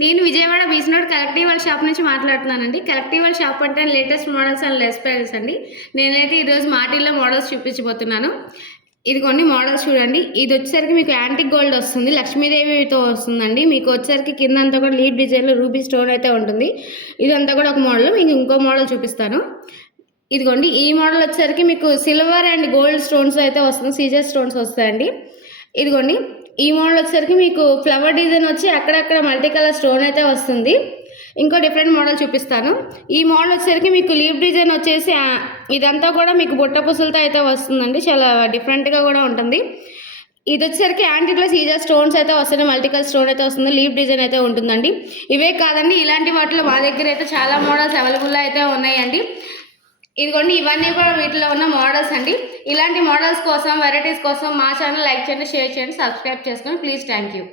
నేను విజయవాడ బీసనోడ్ కలెక్టివ్ వాళ్ళ షాప్ నుంచి మాట్లాడుతున్నానండి. కలెక్టివ్ వాళ్ళ షాప్ అంటే latest models and less prices అండి. నేనైతే ఈరోజు మాటిల్లో మోడల్స్ చూపించబోతున్నాను. ఇదిగోండి మోడల్స్ చూడండి. ఇది వచ్చేసరికి మీకు యాంటిక్ గోల్డ్ వస్తుంది. లక్ష్మీదేవితో వస్తుందండి. మీకు వచ్చేసరికి కింద అంతా కూడా లీఫ్ డిజైన్లో రూబీ స్టోన్ అయితే ఉంటుంది. ఇదంతా కూడా ఒక మోడల్. మీకు ఇంకో మోడల్ చూపిస్తాను. ఇదిగోండి ఈ మోడల్ వచ్చేసరికి మీకు సిల్వర్ అండ్ గోల్డ్ స్టోన్స్ అయితే వస్తుంది. సీజర్ స్టోన్స్ వస్తాయండి. ఇదిగోండి ఈ మోడల్ వచ్చేసరికి మీకు ఫ్లవర్ డిజైన్ వచ్చి అక్కడక్కడ మల్టీ కలర్ స్టోన్ అయితే వస్తుంది. ఇంకో డిఫరెంట్ మోడల్ చూపిస్తాను. ఈ మోడల్ వచ్చేసరికి మీకు లీఫ్ డిజైన్ వచ్చేసి ఇదంతా కూడా మీకు బుట్ట పుసలతో అయితే వస్తుందండి. చాలా డిఫరెంట్గా కూడా ఉంటుంది. ఇది వచ్చేసరికి యాంటిక్లో సీజర్ స్టోన్స్ అయితే వస్తుంది. మల్టీకల్ స్టోన్ అయితే వస్తుంది. లీఫ్ డిజైన్ అయితే ఉంటుందండి. ఇవే కాదండి, ఇలాంటి వాటిలో మా దగ్గర అయితే చాలా మోడల్స్ అవైలబుల్ అయితే ఉన్నాయండి. ఇదిగోండి ఇవన్నీ కూడా వీటిలో ఉన్న మోడల్స్ అండి. ఇలాంటి మోడల్స్ కోసం, వెరైటీస్ కోసం మా ఛానల్ లైక్ చేయండి, షేర్ చేయండి, సబ్స్క్రైబ్ చేసుకోండి ప్లీజ్. Thank you.